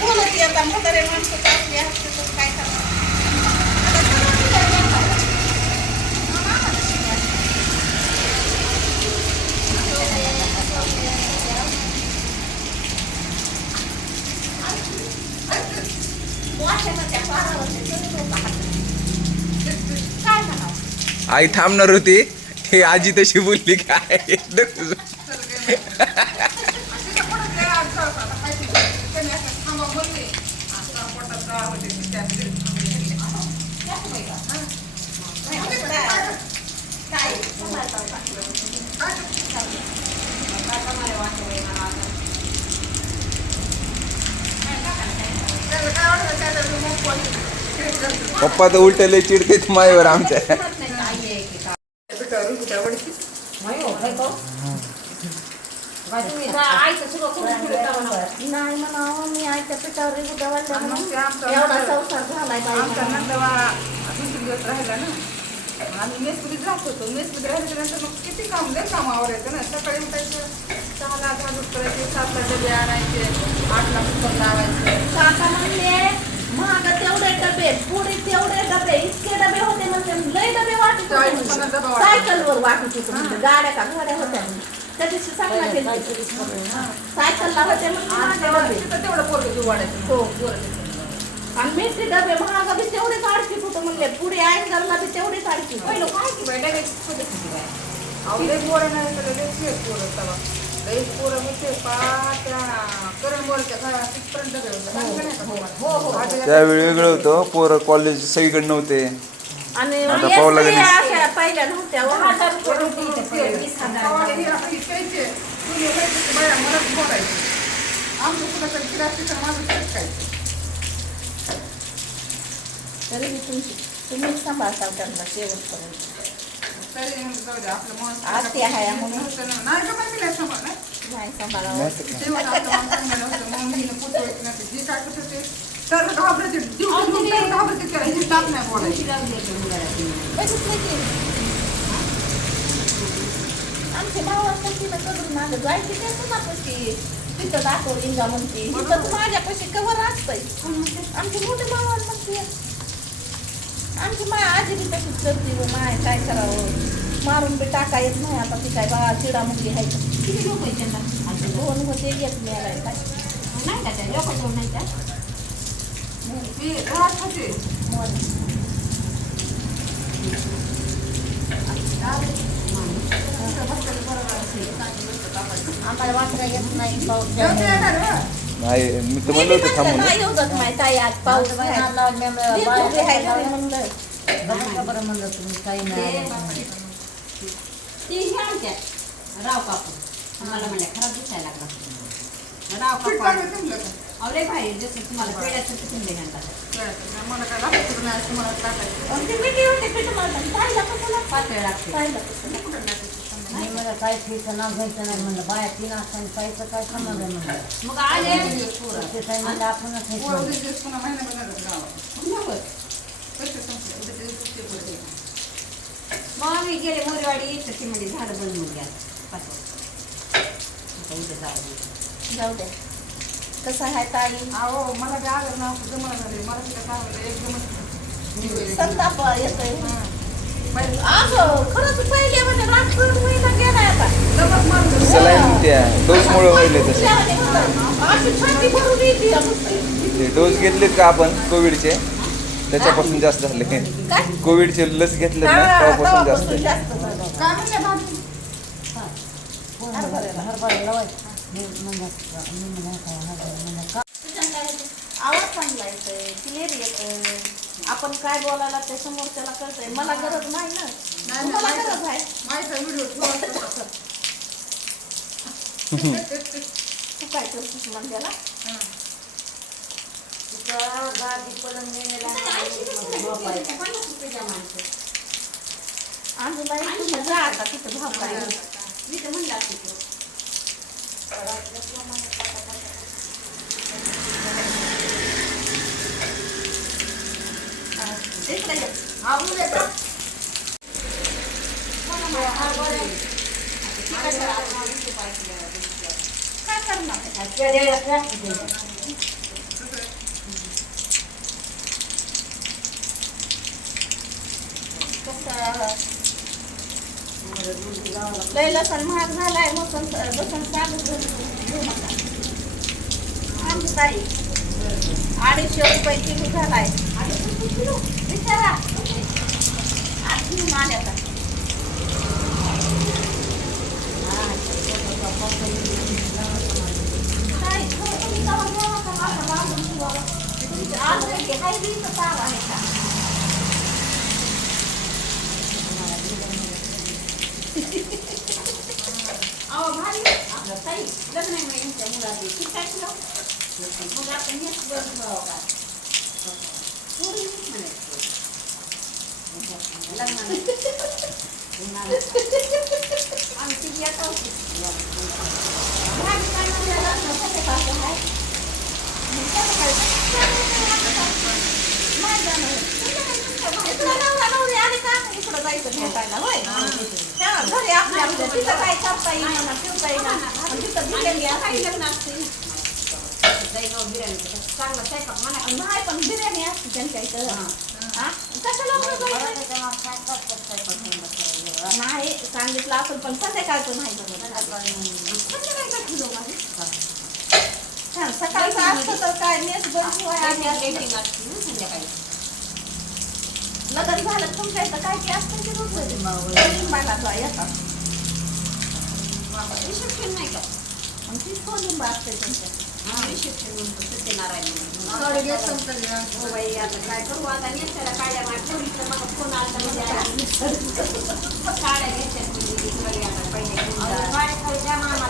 बोलत येतात म्हातारे माणसं काय करणार. आई थांबणार होती हे आजी तशी बोलली काय पप्पा तर उलटले चिडते माईवर आमच्या. नाही म्हणावं मी आईच्या पिठावर एवढा संसार झालाय राहिला ना. आम्ही मेसमध्ये जात होतो. मेसमध्ये राहिल्यानंतर मग किती काम लय काम आवरायचं ना. सकाळी उठायचं, 6ला झाडून करायचे, 7ला डबे आणायचे, 8ला कुकर लावायचे. काका म्हणले महाग तेवढे डबे पुढे तेवढे डबे इतके डबे होते म्हणजे लय डबे वाटत होते. सायकलवर वाटत होते म्हणजे गाड्या का गाड्या होत्या त्या दिवशी चांगला केला सायकलला होते म्हणजे तेवढं पोरगं वाढायचं. हो आणि मेथी डबे महाग बी तेवढेच अडकीत होतं म्हणले पुढे आयंगरला बी तेवढेच अडकीत. पहिलं काय की बाई डब्याची पद्धती काय अहो लय पोरं नाही तर लय शेत पोरं तवा लय पोरं होते पाट्या करणबोलच्या घरात तिथपर्यंत डबे होते. त्यावेळी वेगळं होतं. पोरं कॉलेज सगळीकडे नव्हते. आणि आता पावला गेली. अशा पहिल्या नव्हत्या 1000 रुपये आमचं कुठं तर किराची तर माझं काय तरी मी तुम्हीच सांभाळता त्यांना शेवटपर्यंत. आपलं मन आरती आहे म्हणून नाही का मी नाही सांभाळ नाही सांभाळावं. जेवण आपलं मन चांगलं नव्हतं मग मी पुतवायचं नव्हतं जे काय करत ते तर घाबरते घाबरते त्याला हे ताप नाही बोलायची. आमचे भाऊ तिला करून मागं जायची ते कुणापाशी तिथं दाखवली जा म्हणते तिथं तू माझ्यापाशी कवर असतंय. आमचे मोठे भाऊ म्हणते आमची माय आजी बी तशीच करते व माय काय करावं मारून बी टाका येत नाही. आता ती काय बा चिडा मुलगी आहे किती लोक आहेत त्यांना 2 होते येत नाही काय नाही का त्या लोक नाही का मी राहत होते आम्हाला वाटलं येत नाही पाऊस नाही मी तर म्हणलं होतं थांबून. नाही एवढंच माहिती आहे आज पाऊस बरं म्हणलं तुम्ही काही नाही ती हे आमच्या राव कापूर मला म्हणल्या खराब दिसायला लागला राव कापूर अवले भाई जसं तुम्हाला पेड्याचं तिथून देण्यात मला काय लागतं नाही असं मला टाकायचं. ते मिठी होते पीठ मारतात पाहिलं कसं पातळ लागते पाहिलं कसं नाही मला काय खायचं नाव घ्यायचं नाही म्हणलं बाया 3 असताना पाहायचं काय समज आहे म्हणलं मग आले ते काय म्हणलं आपणच खायचं पुन्हा महिन्याभर गावात पैसे संपले मग आम्ही गेले मोरेवाडी तर मध्ये झाडं बंद होऊन घ्या जाऊ दे कसं आहे ताई. अहो मला काय आलं ना जमा झाले मला तिला काय म्हणलं एकदमच संताप येतोय असं खरंच पहिले म्हणजे राजकोट महिना गेलाय आता सलाईन त्या डोसमुळे व्हायले तसे. अशी छाती भरून येते ते डोस घेतलेत का आपण कोविडचे त्याच्यापासून जास्त झाले. कोविडचे लस घेतले ना तेव्हापासून जास्त. काय म्हणले भाभी हरभरा लावायचं आवाज चांगला येतोय क्लिअर येतोय. आपण काय बोलायला ते समोरच्याला कळतंय. मला गरज नाही ना मला गरज आहे. माझा व्हिडिओ तू काय करतोस म्हणजे आम्ही जा आता तिथं भाव काय मी तर म्हणलं तिथं काय करणार आहे. त्या द्यायलाच लागतं ते. लय लसण महाग झालाय लसण चालू घेऊ नका. आमची ताई 250 रुपये किलो झालाय. 250 किलो विचारा आज घेऊन आल्या का. नाही तुम्ही जाऊन घ्या का मला लावून ठेवा. तुमची ऑलरेडी हाय बी तर तार आहे का. अहो भारी आपलं ताई लग्न आहे महिन्याच्या मुलाची ती काय तुला मग आपण हेच बघ का पुरी म्हणायचं आम्ही ती येत होती भाजी काय म्हणलं लग्न कसं आहे इकडं जायचं भेटायला होय घरी आपल्या आपल्या तिथं काय करता येईल म्हणा ठेवता येईल आणि तिथं बिर्याणी काही लग्न असते चांगला स्वयंपाक म्हणा. नाही पण बिर्याणी असते त्यांच्या इथं हा कशाला नाही सांगितलं असेल पण संध्याकाळचं नाही संध्याकाळचं किलो छान सकाळचं असतं तर काय मेस संध्याकाळी लग्न झालं तुमच्या इथं काय काय असतं ते रोज लिंबाला येतात रिसेप्शन नाही का आणि ती लिंबा असते तुमच्या रिसेप्शन म्हणतो सत्यनारायण थोडे दिवस संपले ना. हो बाई आता काय करू आता नेसायला काढल्या माझ्या मग फोन आला काढ्या घ्यायच्या आता पहिले खाली द्या आम्हाला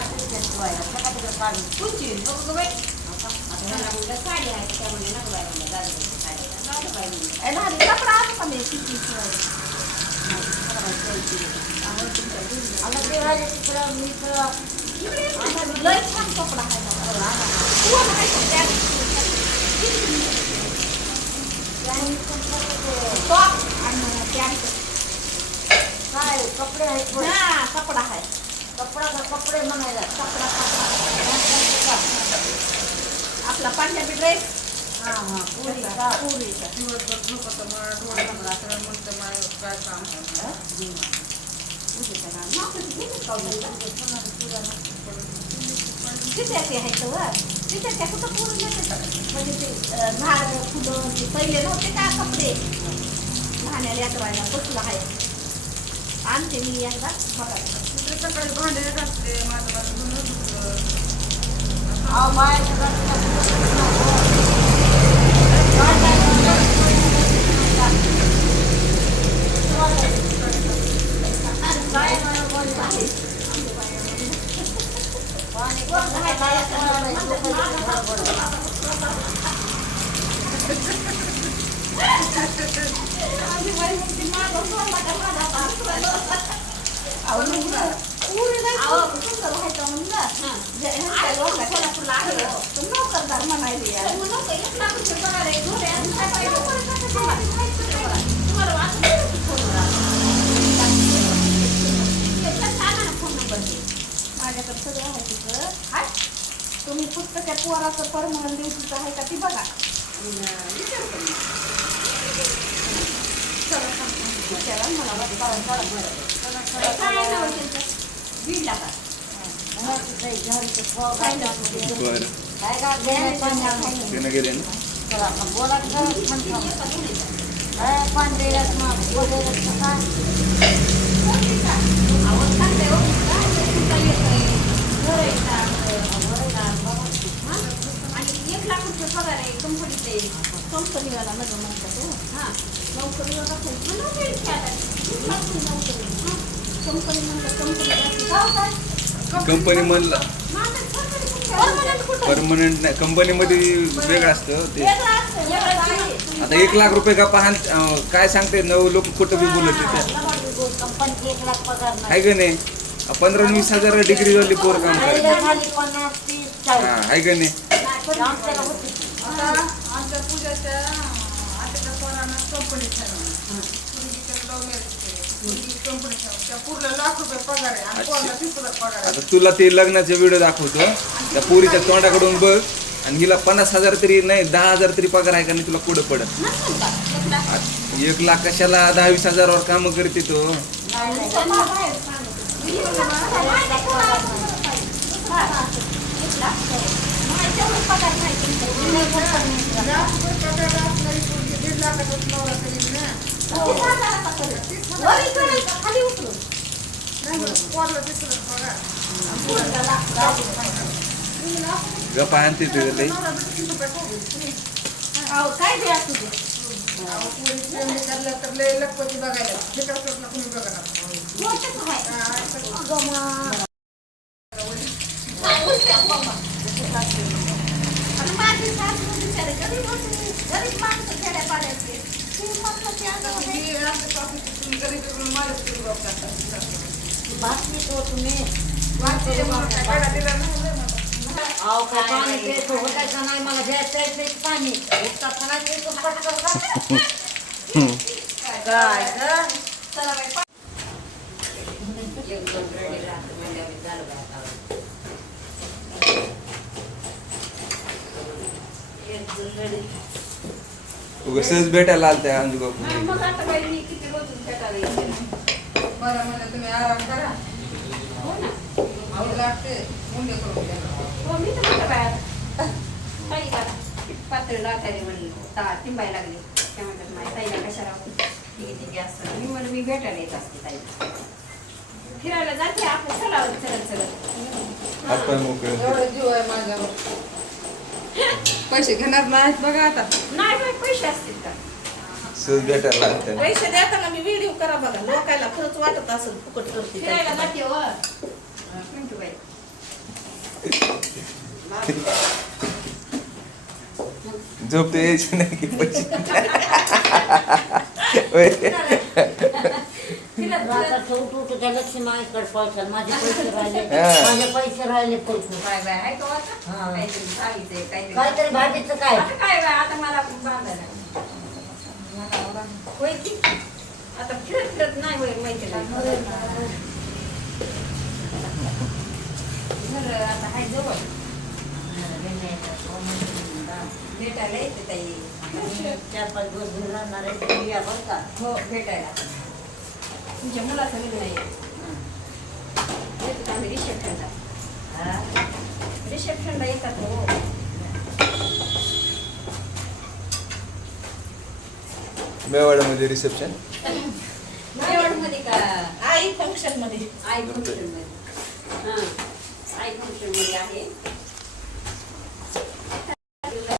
तुमची बघ बाई आता मला मुलं साडी आहे त्यामुळे नको बाई मला जाऊ बाई लहान कपडा आणू का मी किती आता देवाच्या तिकडं मी लय छान कपडा आहे कोण आहे तो त्यात? टॉप आणि पॅन्ट काय कपडे आहेत हा कपडा आहे कपडा का कपडे म्हणायला कपडा आपला पंजाबी ड्रेस हा हा पुरीचा पुरीचा दिवसभर झोपत मला डोळे लागला सगळं म्हणतं मला काय काम आहे. तिथे आहे तर तिथे त्या कुठं पूर्ण म्हणजे ते झाड फुलं ते पहिले नव्हते का कपडे लहान लेकरायला बसलं आहे आणते मी एकदा बघा तिकडे सकाळी भांडे घासते माझं माझं धुणं धुतलं. अहो बाय नोकरदार म्हणायचे माझ्याकडे सगळं आहे तिथं हाय तुम्ही फक्त त्या पोराचं परमनंट ड्युटीचं आहे का ती बघा विचारा मला बीडला का बरं त्यानं गेले ना आणि 1 लाख रुपये पगार आहे कंपनीचे कंपनीवाला नगर म्हणतात हां नोकरीवाला कंपनी म्हणलं कंपनी म्हणलं परमनंट नाही कंपनीमध्ये वेगळं असतं ते आता 1 लाख रुपये का पाहन काय सांगते 9 लोक कुठं बी बोलत तिथे कंपनीची 1 लाख पगार आहे का नाही 15-20 हजार डिग्री वाली पोर काम नाही करते झाली 50-30 हा आहे का नाही आमच्याला होती आता आमच्या पूजाच्या आताच्या पोरांना कंपनीत ठरवलं. मुलगीचं लव्ह मॅरेज केलं. मुलगी कंपनीच्या त्या पूर्ण लाख रुपये पगार आहे आणि पोराला 30,000 पगार आहे. आता तुला ते लग्नाचे व्हिडिओ दाखवतो त्या पोरीच्या तोंडाकडून बघ आणि हिला 50,000 तरी नाही 10,000 तरी पगार आहे का नाही तुला कुठं पडत नसेल का? एक लाख. 1 लाख कशाला 10-20 हजारावर काम करते तो जास्त पगार असणारी पोरगी 1.5 लाखाचा नवरा करीन ना. खाली उतरून नाही बरं, पोराला 30,000 पगार. गप्पा आणते तुझं लई नवरा बी 30,000 पगार. काय द्या तुझं अहो, पोरी प्रेम करलं तर लय लखपती बघायला. हे कसं ना कुणी बघणार. मोठंच आहे. हा, असं. अगं मा. आणि माझी सासू बिचारी गरीब होती. गरीब माणसं खेड्यापाड्याचे. ती म्हणलं की अगं हे मी आमच्या सासूची तुम्ही गरीब आहे म्हणून माझ्याच घरी बाप करता. बातमी तो तुम्ही वाटते म्हणून काय गाडा दिला नाही लय मला. अहो काय पाणी प्यायचं होतं का नाही मला घ्यायचं आहे पाणी उठता का नाही प्यायचं पटकन का? काय गं? चला बाई, एक दोन रेडी राहतं म्हणल्यावर झालं बाई आता. एक दोन रेडी. सहज भेटायला आलत्या अंजू बापू हा, मग आता बाई मी किती रोजून भेटायला येते. बरं म्हणलं तुम्ही आराम करा. हो ना. आवड लागते मुंडे करून द्या. हो, मी तर म्हणलं बाई आता. ताई का? पातळी लाटायला म्हणली. टिंबायला लागली. त्या म्हणतात माझ्या ताईला कशाला ठीक असतं. मी म्हणलं मी भेटायला येत असते ताईला. फिरायला जाते आपण चलावर चलत. हातपाय मोकळे एवढा जीव आहे माझ्यावर. पैसे घेणार नाहीत बघा आता. नाही बाई, पैसे असतील का? सहज भेटायला आलत्या पैसे देताना मी व्हिडिओ करा बघा लोकायला खरंच वाटत असेल फुकट करते फिरायला काय. जाते व. म्हणतो बाई. झोपते यायची नाही की पैसे होय. आता उठ त्या लक्ष्मीकडे पैशाला माझे पैसे राहिले हा. माझे पैसे राहिले पैसे बाय बाय आहे का आता? हा. काहीतरी सांगितलंय, काहीतरी भाजीचं काय आता काय बाय, आता मला बांधायला. होय की? आता फिरत नाही होय माहिती नाही. बरं, आता हाय जवळ. भेटायला येते ताई. 4-5 दिवस घरी राहणार आहे तुम्ही या बरं का हो, भेटायला. तुमच्या मुलाचं लग्न आहे. येतात आम्ही रिसेप्शनला. हा. रिसेप्शनला येतात हो. मेवाड्यामध्ये रिसेप्शन मेवाडमध्ये का? आई फंक्शन मध्ये आई फंक्शन मध्ये. हा, आई फंक्शन मध्ये आहे.